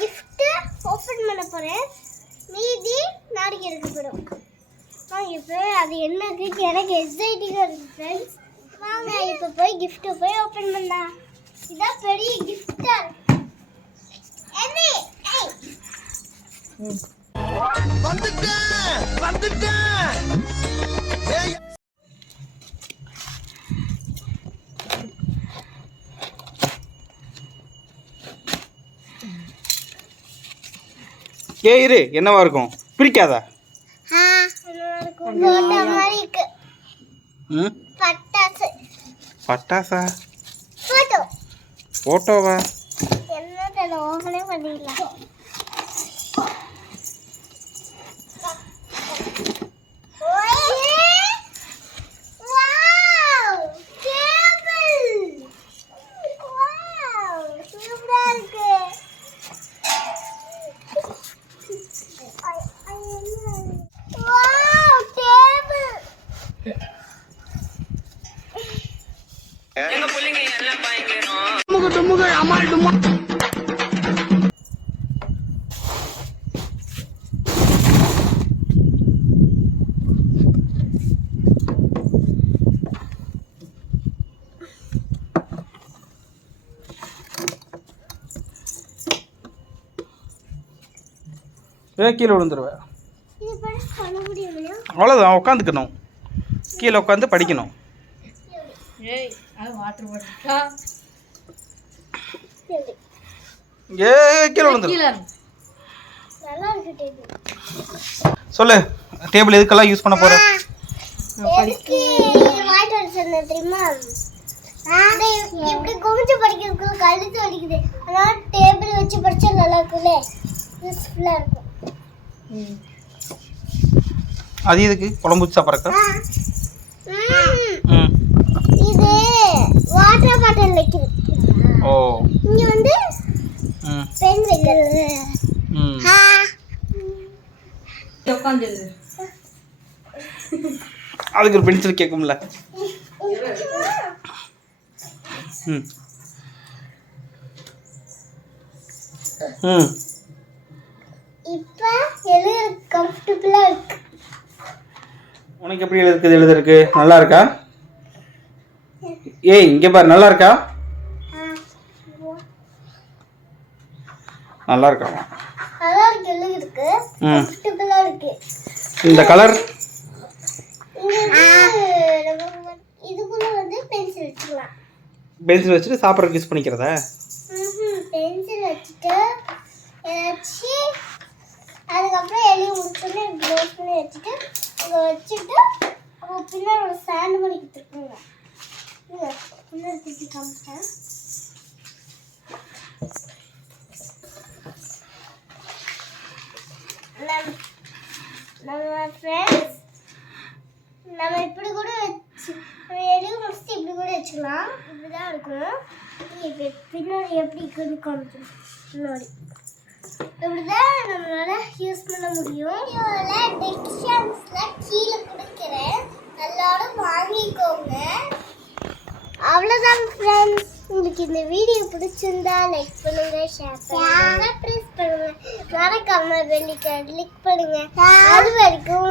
gift open பண்ண போறேன். மீதி நாளைக்கு எடுக்க போறோம். இப்போ அது என்னன்னு எனக்கு எக்ஸைட்டிங்கா இருக்கு फ्रेंड्स. வாங்க இப்போ போய் gift போய் ஓபன் பண்ணலாம். இத பெரிய gift. ஏய் வந்துட்டேன். ஏய் இரு என்னவா இருக்கும் பிரிக்காதா? பட்டாசா? போட்டோவா? கீழே விழுந்துருவேன். அவ்வளோதான், உட்காந்துக்கணும். கீழே உட்காந்து படிக்கணும். கீழே விழுந்துரும். சொல்லு, டேபிள் எதுக்கெல்லாம் யூஸ் பண்ண போற? இப்படி குமிஞ்சு படிக்கிறதுக்கு கழுத்து வலிக்குது. அதனால டேபிள் வச்சு படிச்சா நல்லா இருக்குல்ல, யூஸ்ஃபுல்லா இருக்கும். அது எதுக்கு குழம்பு வச்சு சாப்பிட்றக்கா? இது வாட்டர் பாட்டில் வைக்கிறது. ஓ, இங்க வந்து பென் வைக்கிறது. அதுக்கு ஒரு பென்சில் கேட்கும்ல. இப்ப எழுத கம்ஃபர்ட்டபிளா இருக்கு. உனக்கு எப்படி எழுதுறதுக்கு நல்லா இருக்கா? ஏய் இங்க பாரு, நல்லா இருக்கா? நல்லா இருக்கா? நல்லா இருக்கு, எழுதுறதுக்கு கம்ஃபர்ட்டபிளா இருக்கு. இந்த கலர் இதுக்குள்ள வந்து பென்சில் வச்சுக்கலாம். பென்சில் வச்சுட்டு சாப்பிட்றதுக்கு யூஸ் பண்ணிக்கிறதா? பென்சில் வச்சுட்டு வச்சு அதுக்கப்புறம் எழுதி முடிச்சோடனே க்ளோஸ் பண்ணி வச்சுட்டு இங்கே வச்சுட்டு அப்போ பின்னாடி ஒரு ஸ்டாண்ட் பண்ணி கொடுத்துருக்குங்க. பின்னாடி திருப்பி காமிச்சேன். நம்ம ஃப்ரெண்ட்ஸ் நம்ம இப்படி கூட வச்சு எழுதி முடிச்சுட்டு இப்படி கூட வச்சுக்கலாம். இப்படி தான் இருக்கும். இப்போ பின்னாடி எப்படி இருக்குன்னு காமிச்சோம். பின்னாடி இப்படிதான் நம்மளால யூஸ் பண்ண முடியும். இதில் டிஸ்கிரிப்ஷன்ஸில் கீழே கொடுக்குறேன், எல்லாரும் வாங்கிக்கோங்க. அவ்வளோதான் ஃப்ரெண்ட்ஸ். உங்களுக்கு இந்த வீடியோ பிடிச்சிருந்தா லைக் பண்ணுங்க, ஷேர் பண்ணுங்க, ப்ரெஸ் பண்ணுங்க, மறக்காம பெல் ஐகானை கிளிக் பண்ணுங்க. அது வரைக்கும்